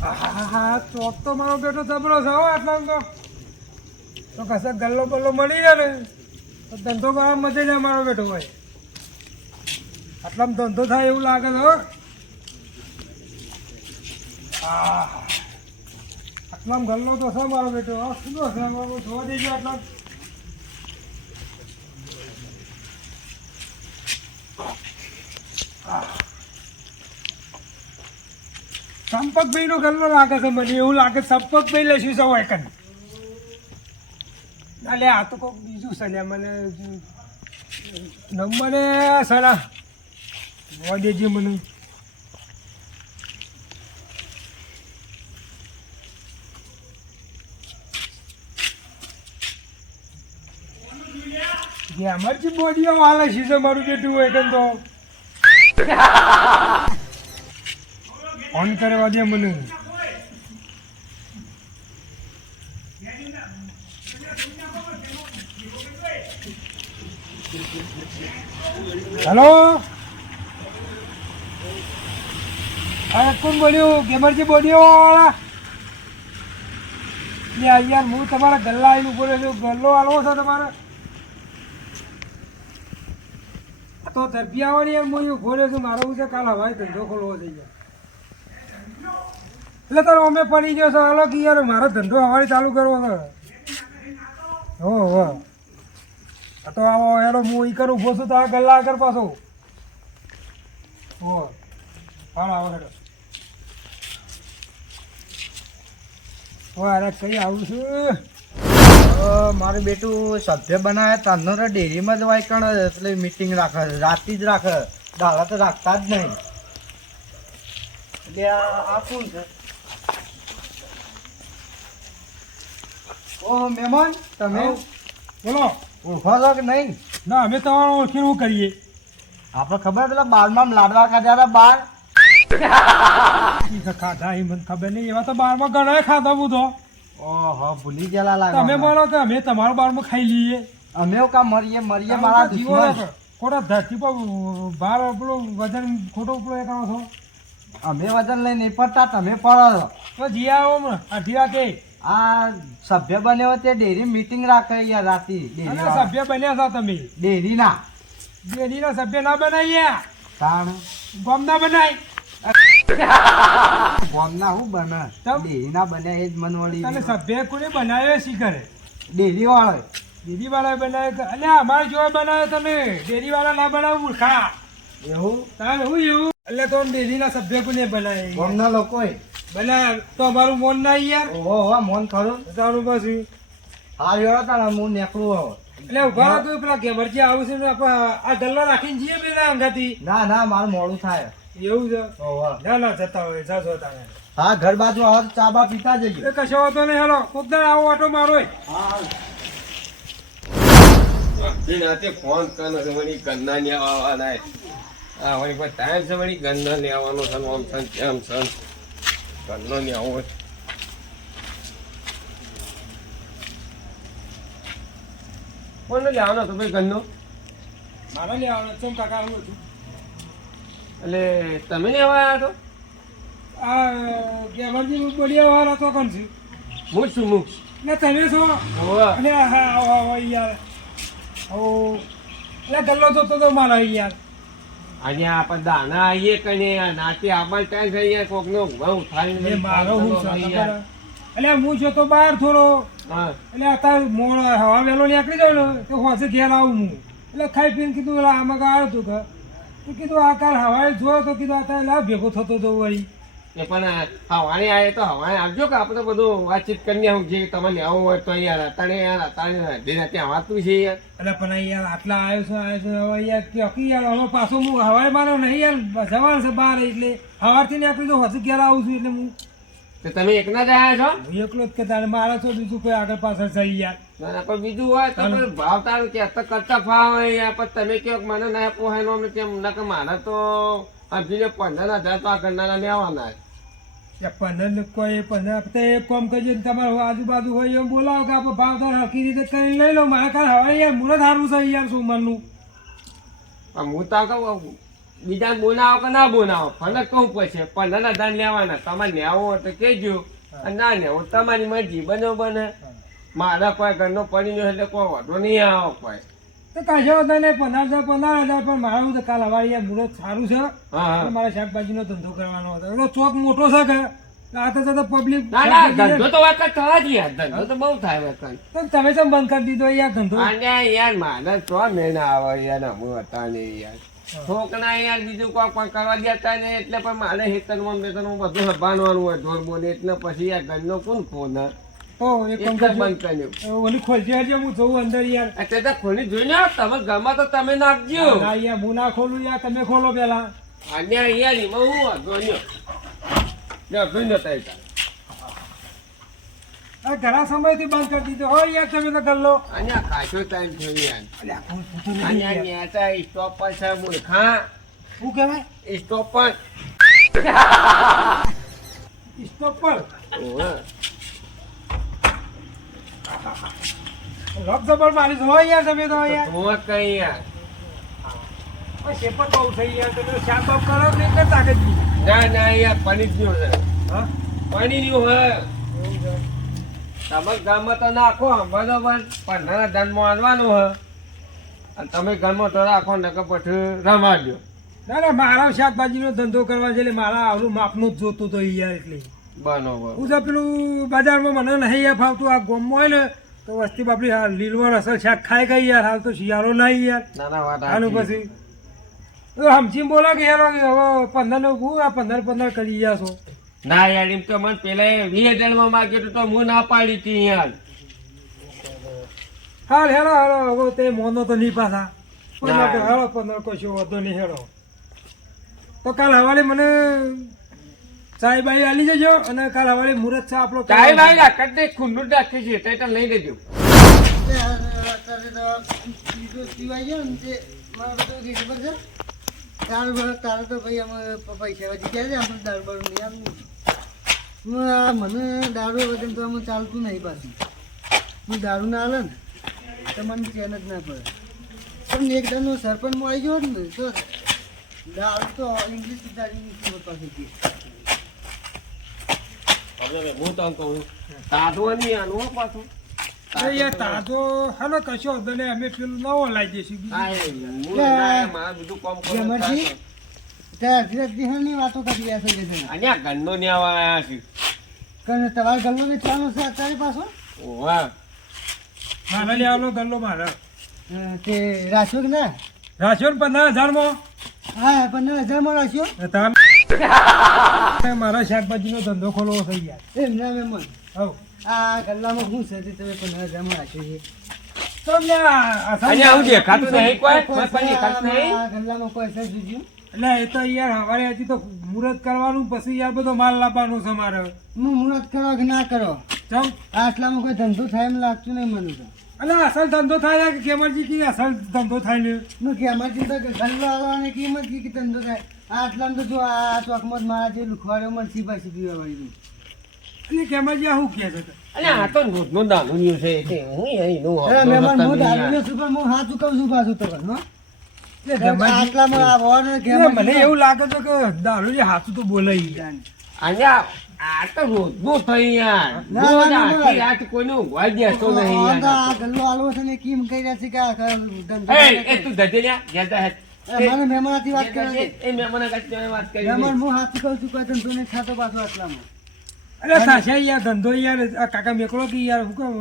હા ચોક તો મારો બેટો જબરો છે હો આટલા તો તો કશે ગલ્લો બલ્લો મળી જાય ને તો ધંધો કરવા મજે જાય મારો બેટો હોય આટલામાં ધંધો થાય એવું લાગે છે હો. આટલામાં ગલ્લો તો છે મારો બેટો હા શું છે જોવા દેજો આટલા સંપકભાઈ નો ગલ્લો લાગે છે, મને એવું લાગે સંપકભાઈ લેશું સૌ એકન અલે, આ તો કોઈક બીજું છે ને, મને નંબરે સરા જોવા દેજે મને. જે અમારી બોડીઓ હાલે છે મારું બેટું કેમ તો. ફોન કરવા દે મને. હેલો? હા કોણ બોલ્યું? ગેમરજી બોલ્યો, વાળા. યાર, હું તમારા ગલ્લા આવીને બોલ્યો છું. ગલ્લો આલવો છો તમારે? તો ધરપિયા આવવાની યાર, હું ઊભો છું. મારો છે, કાલ હવાઈ ધંધો ખોલવો થઈ જાય એટલે તારો અમે પડી ગયો છે. હાલો કે યાર મારો ધંધો હવારી ચાલુ કરવો છે. હો હો. તો આવો એનો હું ઈ કરું, ઊભો છું તો આ ગલ્લા આગળ પાછો. હો. હાલ, આવો, હેડો. હો, અરે, કઈ આવું છું? મારું બેટું સભ્ય બનાવે, તારનો તો ડેરીમાં જ હોય કણ એટલે મીટિંગ રાખે, રાતે જ રાખે. દાડા તો રાખતા જ નહીં. એટલે આ શું છે? ઓહો મહેમાન તમે? બોલો. ઓળખો છો કે નહીં? ના અમે તમારો ઓળખીને શું કરીએ. આપણે ખબર પેલા બારમાં લાડવા ખાધા હતા બાર? ખાધા એ મને ખબર નહીં. એવા તો બારમાં ઘણા ખાધા બધો ઓહો ભૂલી ગયેલા લાગે તમે બોલો તો અમે તમારું બારમાં ખાઈ લઈએ. અમે કા મરીએ મરીએ મારા જીવો ખોટા ધરતી પર બાર પેલું વજન ખોટું ઉપલો એ કરો છો. અમે વજન લઈને નહીં પડતા તમે પડો છો. તો જીયા આવો હમણાં અઢી રાતે. આ સભ્ય બન્યો તે ડેરી મીટિંગ રાખે યાર રાતી અને ડેરી સભ્ય બન્યા છો તમે? ડેરી ના ડેરીના સભ્ય ના બનાવીએ? તાણ. ગોમ ના બનાય? ગોમના હું બને? ડેરી ના બને એ જ મન વળી તને સભ્ય કોને બનાવ્યો શી કરે ડેરી વાળો ડેરી વાળા બનાવ્યો અને અમારે જોવા બનાવ્યો તમે. ડેરી વાળા ના બનાવું મૂર્ખા. એવું? તારે હું એવું? એટલે તો ડેરીના સભ્ય કોને બનાવે? ગોમના લોકોએ. બનાવ તો અમારું મોન ના યાર. ઓહો હો મોન ખરું. તારું પછી. હા યોડો તારા હું નીકળું હવે. એટલે ઊભા તો પેલા ગેમરજી આવું છે આ ગલ્લો રાખીને જઈએ પેલા અંગાથી. ના ના મારું મોડું થાય. એવું છે? ઓહો ના ના જતા હોય તારે. હા ઘર બાજુ આવે તો ચા બા પીતા જઈએ. એ કશો વાંધો નહીં હેલો. કોક આવો ઓટો મારો હા નાતે ફોન કરનો છે વળી ગંદા ને આવવાના વળી કોઈ ટાઈમ છે વળી ગંદા લેવાનો આવવાનો છે ને આમ છે ને છે ને. ગંદો ને આવો કોણ લેવાનો હતો ભાઈ ઘરનો મારો લે આવડે ચમ કાકા હતું એટલે તમે લેવા આવ્યા તો આ ગેમરજી બોલિયા વાળા તો કોણ છે હું જ છું હું ને તમે છો હોવા અને હા આવો આવો યાર આવો એટલે ગલ્લો જોતો તો મારા યાર આજે આપણે દાના આવીએ કને નાતે આપણે ટાઈમ થઈ જાય કોક નો ઊભા ઉઠાવીને મારો હું? એટલે હું જો તો બહાર થોડો. હા. એટલે અત્યારે મોડ હવા વહેલો નીકળી ગયો ને તો હોશે ઘેર આવું હું. એટલે ખાઈ પીને કીધું એટલે આમાં આવ્યો હતું કે તો કીધું આ કાલ હવાએ જોયો તો કીધું અત્યારે લાભ ભેગો થતો તો વળી. એ પણ હવાણી આવે તો હવાણે આવજો કે આપણે બધું વાતચીત કરીને આવું જે તમારે આવું હોય તો અહીંયા રાતાણે યાર રાતાણે ધીરે ત્યાં વાતું છે યાર. એટલે પણ યાર આટલા આવ્યો છો આવ્યો છો હવે યાર ક્યોંકી યાર હવે પાછો હું હવાએ મારો નહીં યાર જવાનું છે બહાર એટલે ને નીકળી તો હજુ ઘેર આવું છું એટલે હું તો તમે એકના જ આવ્યા છો? હું એકલો જ કે તારે મારા છો બીજું કોઈ આગળ પાછળ થઈ યાર. ના, પણ બીજું હોય તો ભાવ તારું કે કરતા ફાવ હોય યાર પણ તમે કહો મને ના પોહાય નો કેમ ના કે મારે તો સમજીને પંદર હજાર તો આ કરનારા લેવાના પંદર કોઈ પંદર તો એક કોમ કરજો ને તમારે આજુબાજુ હોય એમ બોલાવો કે આપણે ભાવ હરખી રીતે કરીને લઈ લો. મારે કાલ હવે યાર મુરત સારું છે યાર શું મનનું હું તો કહું બીજા બોલાવો કે ના બોલાવો ફરક કહું પછી પંદર હજાર લેવાના તમારે લેવો હોય તો કહેજો. ના લેવો તમારી મરજી બનો બને મારા કોઈ ઘરનો પડી ગયો એટલે કોઈ વાંધો નહીં આવો કોઈ. તો કશો વાંધો નહીં પંદર હજાર પંદર હજાર પણ મારું તો કાલ હવારે યાર મુહૂર્ત સારું છે. હા હા. મારે શાકભાજીનો ધંધો કરવાનો હતો. એટલો ચોક મોટો છે કે? પબ્લિક ધંધો તો વખત થવા જ યાર ધંધો તો બહુ થાય વખત તમે તો બંધ કરી દીધો યાર ધંધો? યાર માને તો મહિના આવે યાર અમુક હતા ને યાર. છોકરા યાર બીજું કોઈ પણ કરવા દેતા ને એટલે પણ મારે હેતન ને બેતરમાં બધું સંભાળવાનું હોય ઢોર બોલે એટલે પછી યાર ઘરનો કોણ ફોન તો એક કામ બંધ કર્યું ઓલી ખોલજે હજી હું જોઉં અંદર યાર. એટલે તો ખોલી જોઈને આવો. તમે તો તમે નાખજો. ના યાર હું ના ખોલું યાર તમે ખોલો પેલા. અને યાર એમાં હું વાંધો જોઈ તાર. ઘણા સમયથી બંધ કરી દીધો. હો યાર તમે તો ગલ્લો અને ખાસો ટાઈમ થયો યાર. અલ્યા કોઈ પૂછતું નહીં અને યાર. આ નેતા સ્ટોપ પર છે મૂર્ખા શું કહેવાય? સ્ટોપ પર. સ્ટોપ પર. લોક જબર મારી હો યાર તમે તો યાર હું કઈ યાર. આ બહુ થઈ યાર તમે શાક બાપ કરો કે કે જી? ના ના યાર પનીરનું છે. હા? પનીરનું હે એવું તમે ગામમાં તો નાખો બરોબર પંદર અને તમે ઘરમાં તો રાખો ને કે પછી રમાડજો. ના ના મારા શાકભાજીનો ધંધો કરવા છે એટલે મારા આવલું માપનું જ જોતું તો યાર એટલે. બરોબર. હું તો પેલું બજારમાં મને નહીં યાર ફાવતું આ ગોમમાં હોય ને તો વસ્તી બાપડી હા લીલવણ અસર શાક ખાઈ ગઈ યાર હાલ તો શિયાળો નહીં યાર. નાના વાત પછી. હમચી બોલો કે યાર હવે પંદરનું હું આ પંદર પંદર કરી ગયા છો? ના યાર એમ તો મને પેલા વીસ હજારમાં માગ્યું તો હું ના પાડી હતી યાર. હાલ હેડો હેડો હવે તે મોનો તો નહીં પાછા. હેડો પંદર કશું વધો નહીં હેડો તો કાલ હવાલે મને ચાય બાઈ આલી જજો અને કાલ હવારે મુરત છે આપણો કાંઈ ભાઈ રાખત ખુલ્લું જ રાખી છે તે તો લઈ લેજો તારું ભલે તો ભાઈ અમે પૈસા વધી ગયા છે આપણે દારૂ બારૂ નહીં આપવું હું મને દારૂ વગર તો અમે ચાલતું નહીં પાછું હું દારૂ ના હાલે ને તો મને ચેન જ ના પડે પણ એક દાનો સરપંચ આવી ગયો ને તો દારૂ તો ઇંગ્લિશ દારૂ ગઈ. હવે હું તો કહું નહીં આનું પાછું. એ યાર તાજો હાલો કશો વધો અમે પેલું નવો લાવી દઈશું ના, અડધી વાતો કરી રહ્યા છે છે અને ને આવ્યા છે. કારણ કે તમારા ગલ્લો ને ચાલો છે અત્યારે પાછો? ઓવા મારે લેવાનો ગલ્લો મારા. તે રાખ્યો કે ના રાખ્યો ને પંદર હજારમાં. હા પંદર હજારમાં રાખ્યો તાર શાકભાજી નો ધંધો ખોલવો થઈ ગયા. એમ ના મહેમાન હવ. આ ગલ્લામાં શું છે તે તમે પંદર હજારમાં રાખ્યો છે? તો નહીં કોઈ નહીં પૈસા એટલે એ યાર હવારે હજી તો મુહૂર્ત કરવાનું પછી યાર બધો માલ લાવવાનો છે મારે. હું મુહૂર્ત કરો કે ના કરો? ચમ. આટલામાં કોઈ ધંધો થાય એમ લાગતું નહીં મને તો. એટલે અસલ ધંધો થાય કે કેમરજી કી અસલ ધંધો થાય ને? કેમરજી તો ગલ્લો કિંમત કે ધંધો થાય? આટલામાં તો જો આ ચોકમાં મારા જે લુખવાડ્યો મને સીપા સીપી વાળી છે અને આ તો? રોજનું દારૂ છે તે હું અરે મહેમાન હું દારૂ છું પણ હું સાચું કહું છું પાછું તો હો. મને એવું લાગે છે કે દારૂ જે હાથું તો બોલાઈ ગયા આ તો રોજનું થઈ યાર. કોઈને ઊંઘવા દેતો નહીં તો આ ગલ્લો આલવો છે ને કેમ કહી રહ્યા છે કે તું ધજે. મને મહેમાનથી વાત કરે છે એ મહેમાન તમે વાત કરી મહેમાન હું હાથથી કહું છું કોઈ ધંધો નહીં ખાતો પાછો આટલામાં. અરે સાચા યાર ધંધો યાર કાકા મેકલો કે યાર શું કહું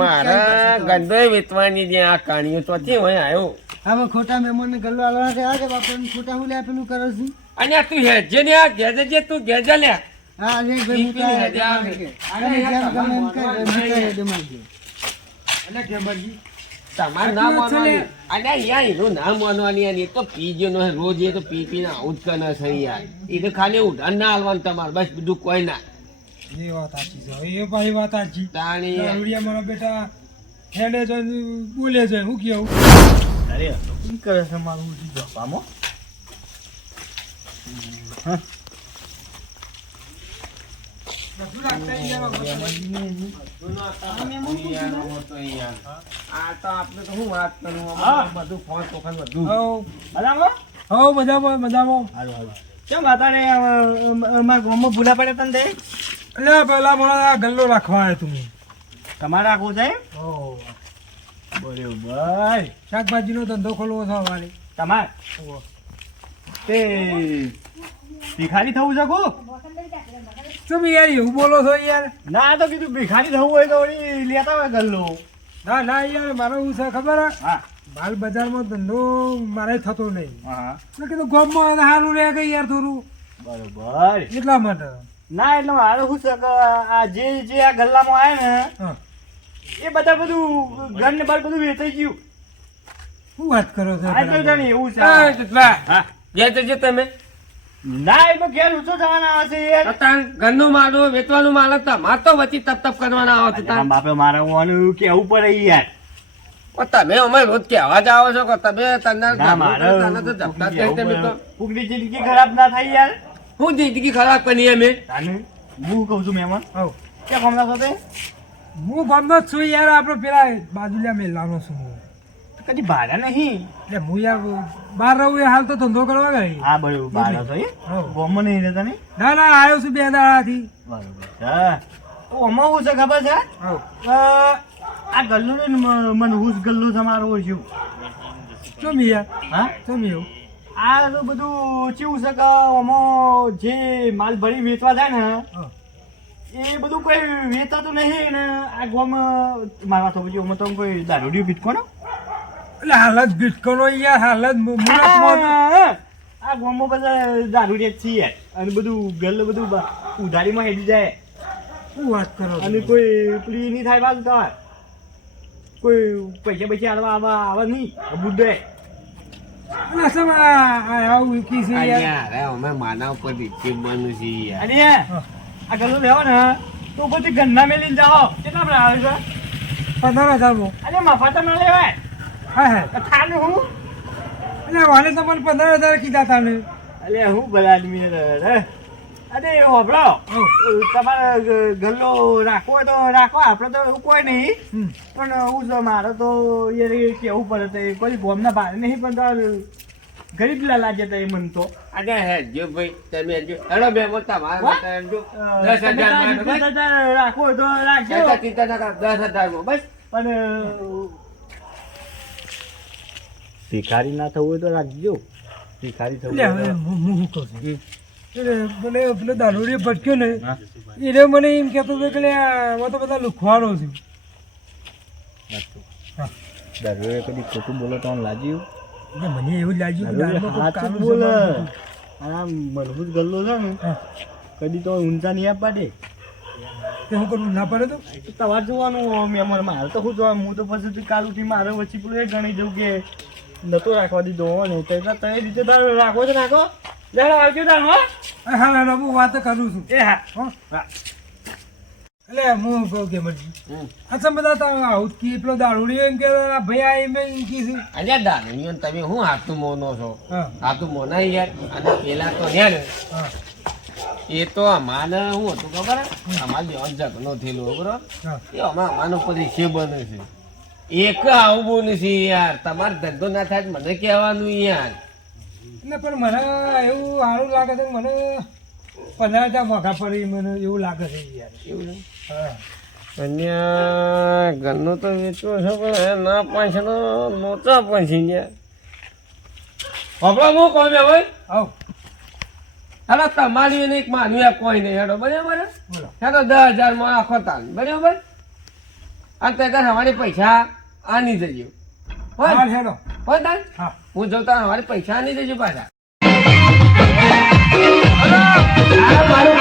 મારા ગંદોય વેચવાની જે આ કાણીઓ ચોથી હોય આવ્યો. હવે ખોટા મહેમાનને ગલ્લો આલવાના છે આ કે બાપાને ખોટા હું લે પેલું કરો છું? અને આ તું હેજે ને આ ઘેર જે તું ઘેર જા લે. હા લે ભાઈ હું તો આ ઈ કે આવે. અને ગમે એમ કર, એટલે કેમરજી તમારે ના માનવાની અને યાર એનું ના માનવાની યાર એ તો પીજો નો રોજ એ તો પી પીને આવું જ કરે છે યાર એ તો ખાલી ઉધાર ના હાલવાનું તમારે બસ બીજું કોઈ ના. એ વાત સાચી છે. એ ભાઈ વાત સાચી. તાણી. મારા બેટા ખેડે છે બોલે છે. હું કેવું અરે શું કરે છે મારું ઉઠી જવામાં હા. આમાં બધું ફોન તોફાન બધું હવ બરાબર હવ મજામાં મજામાં હાલો હાલો કેમ અત્યારે અમારા ગામમાં ભૂલા પડ્યા તને એટલે પેલા ગલ્લો રાખવા આવ્યો તું તમારે રાખવું છે બરોબર શાકભાજીનો ધંધો ખોલવો છે અમારે તમારે તે ભિખારી થવું છે શું યાર એવું બોલો છો યાર? ના તો કીધું ભિખારી થવું હોય તો વળી લેતા હોય ગલ્લો. ના ના યાર મારો શું છે ખબર? હે? હા માલ બજારમાં ધંધો મારે થતો નહીં. હા. કીધું ગામમાં સારું રહે કે યાર થોડું? બરોબર. એટલા માટે. ના એટલે મારે શું છે કે આ જે જે આ ગલ્લામાં આવે ને હા. એ બધા બધું ઘર ને બાર બધું વેચાઈ ગયું. શું વાત કરો છો એવું છે. હા. તો જે તમે. ના એમાં ઘેર ઊંચો જવાના આવે છે ઘરનું માલ વેચવાનું માલ તમારે તો વચ્ચે તપ તપ કરવાના આવો છો અરે બાપે મારે ઓનું કેવું પડે યાર. ઓ તમે અમે રોજ કહેવા જ આવો છો કે તમે તને ના મારે તને તો જપતા જ તમે તો. કુકડી જિંદગી ખરાબ ના થાય યાર. હું જિંદગી ખરાબ કરી અમે. તાને હું કહું છું મહેમાન ક્યાં કોમલા સાથે? હું ગામનો જ છું યાર આપણે પેલા બાજુલા મેલાનો છું. કદી ભાડા નહીં. એટલે હું યાર બહાર રહું એ હાલ તો ધંધો કરવા ગઈ. હા બરોબર ભાડા તો એ ગોમ નહીં રહેતા નહીં? ના ના આવ્યો છું બે દાડાથી. બરોબર હા. તો આમાં શું છે ખબર છે? આ ગલ્લો ને મને હુસ ગલ્લો તમારો ઓળખ્યું ચમ યાર હા? ચમ એવું આ તો બધું ચીવું છે કે આમાં જે માલ ભરી વેચવા જાય ને એ બધું કોઈ વેચાતું નહીં ને આ ગોમ મારા તો પછી ઓમાં તો કોઈ દારૂડિયું બીટકો ને એટલે હાલ જ બિટકોનો યાર હાલ જ મુ- આ ગામમાં બધા દારૂડિયા છીએ અને બધું ગલ્લો બધું ઉધારીમાં હેડી જાય. શું વાત કરો અને કોઈ પેલી નહીં થાય બાજુ તમારે? કોઈ પૈસા પૈસા આલવા આવા આવા નહીં? બુદ્ધે એટલે શું આ- આ આવું કી છે અરે અમે માનવ પર રીતિ બનવું છે યાર. અને આ ગલ્લો લેવો ને તો પછી ગંદા મેલીને જાઓ. કેટલા બધા આવે છે? પંદર હજારમાં અરે મફત ના લેવાય. હા હા. તો થાનું હું? એટલે વાલે તમને પંદર હજાર કીધા તાને અલે હું બધા આદમી રે અરે હોબળો તમારે ગલ્લો રાખવો હોય તો રાખો. આપણે તો એવું કોઈ નહીં. પણ હું જો મારે તો એ કેવું પડે તો કોઈ ગોમના ભારે નહીં પણ તાર ગરીબ લાગે જતા એ મન તો. અરે હે જો ભાઈ તમે જો. હેડો બે મત તમારે જો. અ, દસ હજાર તારમાં વીસ બસ હજાર રાખવો તો રાખજો. ચિંતા ના કર દસ હજાર બસ. પણ ભિખારી ના થવું હોય તો રાખજો. ભિખારી થવું હવે હું હું કહું છું? એટલે મને પેલો દારૂડિયો ભટક્યો ને એને મને એમ કહેતો હતો કે આમાં તો બધા લુખવાનો છે. હા. કદી ખોટું બોલો તો લાગ્યું મને એવું જ લાગ્યું બોલે. આ મજબૂત ગલ્લો છે ને કદી તો ઊંચા નહીં આપ પાડે તે હું કરું? ના પડે તો? તમારે જોવાનું મેમર મારે તો શું જોવાનું હું તો પછી કાલ ઉઠી મારે વચ્ચે પેલું એ ગણી દઉં કે નતો રાખવા દીધો હો ને તો એટલે રીતે તારે રાખવો તો રાખો લેડો આવજો તાર હો. હા હા હા, હું વાત કરું છું. એ હા. હો એટલે હું કહું કે મરજી. અચ્છા બધા તમે આવું કી પેલો દારૂડિયો એમ કે ભાઈ આ એમ એમ કી છે. અલ્યા દારૂડિયો ને તમે શું હાથું મોનો છો? હા. હાથું મોના યાર. અને પેલા તો હે. ને એ તો અમારે શું હતું ખબર? હે? અમારે જેવો ઝઘડો થયેલો બરોબર? એ અમારે અમારો પછી છે બને છે. એક આવું બોલે છે યાર. તમારે ધંધો ના થાય મને કહેવાનું યાર. એટલે પણ મને એવું સારું લાગે છે મને પંદર હજાર મોઘા પડી મને એવું લાગે છે યાર. એવું ને હા. અહીંયા ઘરનું તો વેચવું છે પણ ના પાછળ નોચા પછી યાર. હમણાં હું કહું ને ભાઈ? આવ. હાલો તમારી એને એક માનવી કોઈ નહીં. હેડો બરાબર હેડો દસ હજારમાં આખો તાલ. બરાબર? અને તે અમારી પૈસા. આની જજો હા હેડો. પોતા હા. હું જોતા મારે પૈસા આની જજો પાછા. મારું